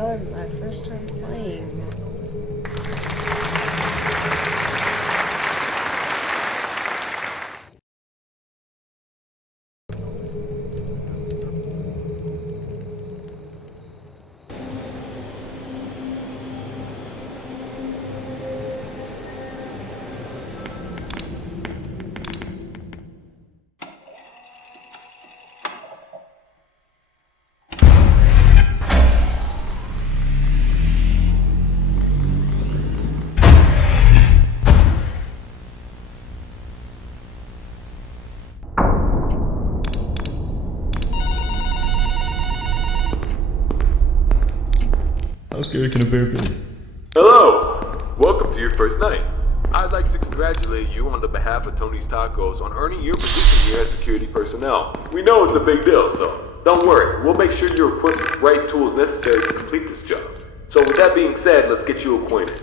god, my first time playing. How scary can a bear be? Hello! Welcome to your first night. I'd like to congratulate you on the behalf of Tony's Tacos on earning your position here as security personnel. We know it's a big deal, so don't worry. We'll make sure you're equipped with the right tools necessary to complete this job. So with that being said, let's get you acquainted.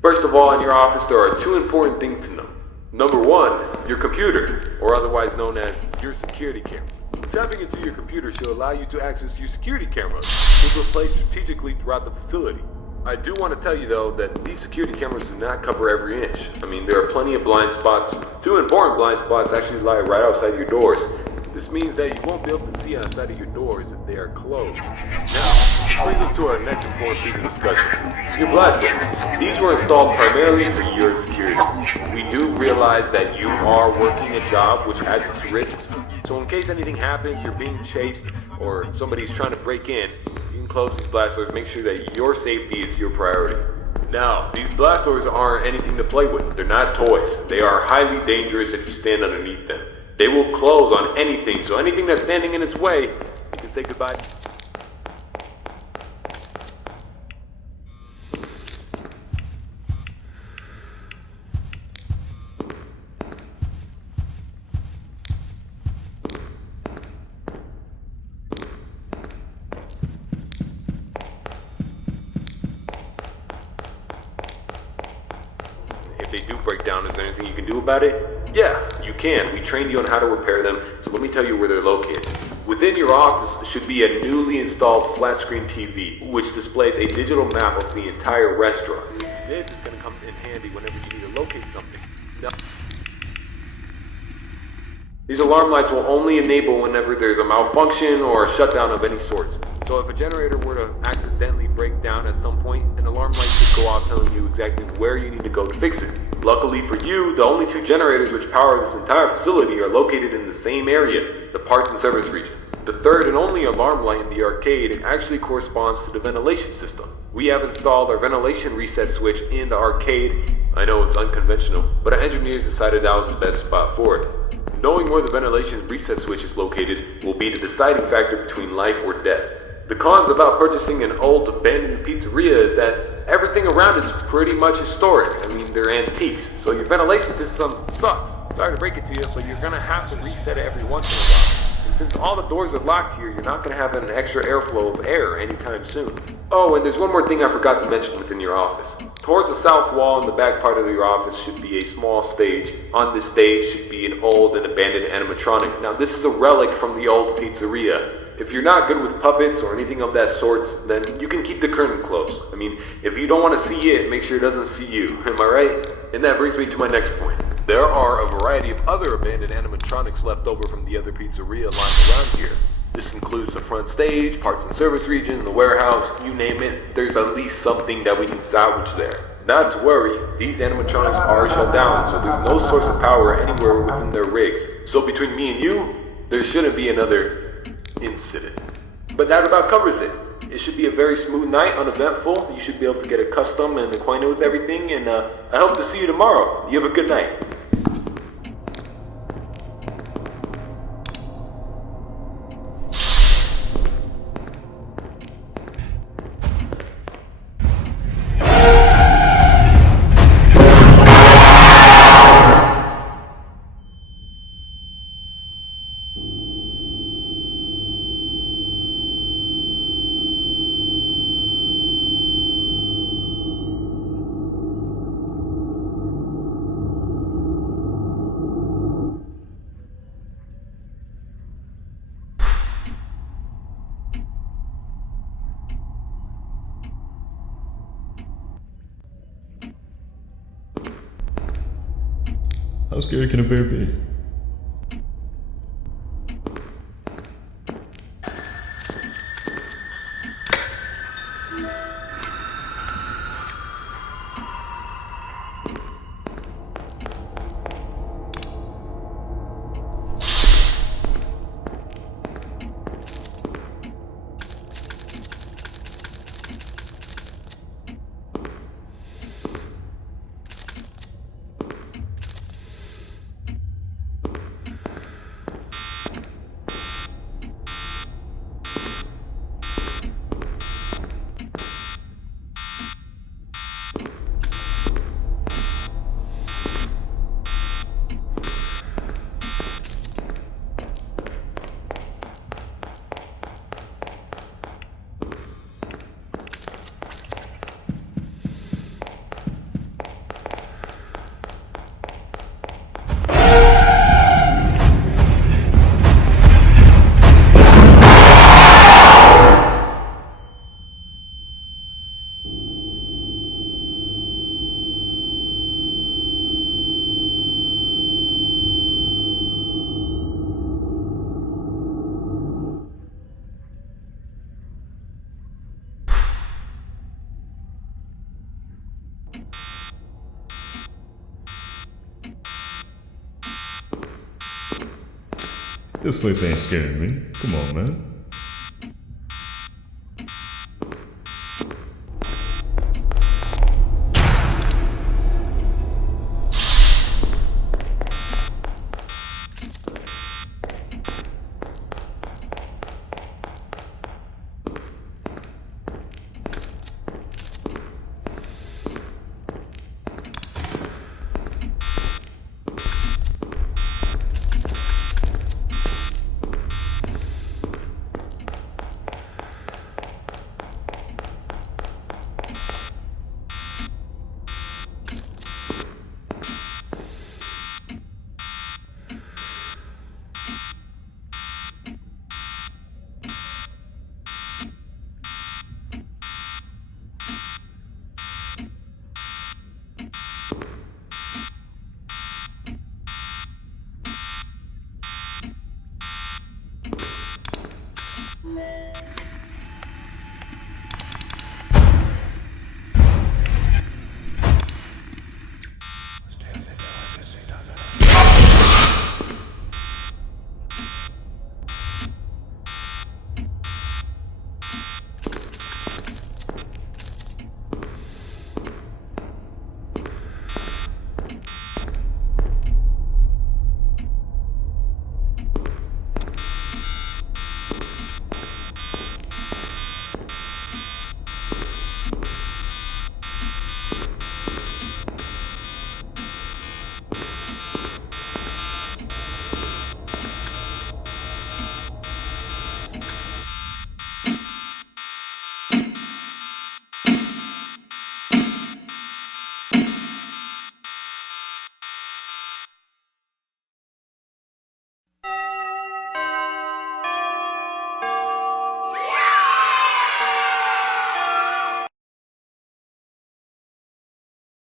First of all, in your office there are two important things to know. Number one, your computer, or otherwise known as your security camera. Tapping into your computer should allow you to access your security cameras, which are placed strategically throughout the facility. I do want to tell you though that these security cameras do not cover every inch. I mean, there are plenty of blind spots. Two important blind spots actually lie right outside your doors. This means that you won't be able to see outside of your doors if they are closed. Now, brings us to our next important piece of discussion. Your blast doors. These were installed primarily for your security. We do realize that you are working a job which has its risks, so in case anything happens, you're being chased, or somebody's trying to break in, you can close these blast doors, make sure that your safety is your priority. Now, these blast doors aren't anything to play with. They're not toys. They are highly dangerous if you stand underneath them. They will close on anything, so anything that's standing in its way, you can say goodbye. If they do break down, is there anything you can do about it? Yeah, you can. We trained you on how to repair them, so let me tell you where they're located. Within your office should be a newly installed flat screen TV, which displays a digital map of the entire restaurant. This is going to come in handy whenever you need to locate something. Now, these alarm lights will only enable whenever there's a malfunction or a shutdown of any sort. So if a generator were to accidentally break down at some point, an alarm light should go off telling you exactly where you need to go to fix it. Luckily for you, the only two generators which power this entire facility are located in the same area, the parts and service region. The third and only alarm light in the arcade actually corresponds to the ventilation system. We have installed our ventilation reset switch in the arcade. I know it's unconventional, but our engineers decided that was the best spot for it. Knowing where the ventilation reset switch is located will be the deciding factor between life or death. The cons about purchasing an old abandoned pizzeria is that everything around is pretty much historic. I mean, they're antiques, so your ventilation system sucks. Sorry to break it to you, but you're gonna have to reset it every once in a while. And since all the doors are locked here, you're not gonna have an extra airflow of air anytime soon. Oh, and there's one more thing I forgot to mention within your office. Towards the south wall in the back part of your office should be a small stage. On this stage should be an old and abandoned animatronic. Now, this is a relic from the old pizzeria. If you're not good with puppets or anything of that sort, then you can keep the curtain closed. I mean, if you don't want to see it, make sure it doesn't see you. Am I right? And that brings me to my next point. There are a variety of other abandoned animatronics left over from the other pizzeria lying around here. This includes the front stage, parts and service region, the warehouse, you name it. There's at least something that we can salvage there. Not to worry, these animatronics are shut down, so there's no source of power anywhere within their rigs. So between me and you, there shouldn't be another incident. But that about covers it. It should be a very smooth night, uneventful. You should be able to get accustomed and acquainted with everything, and I hope to see you tomorrow. You have a good night. How scary can a bear be? This place ain't scaring me. Come on, man.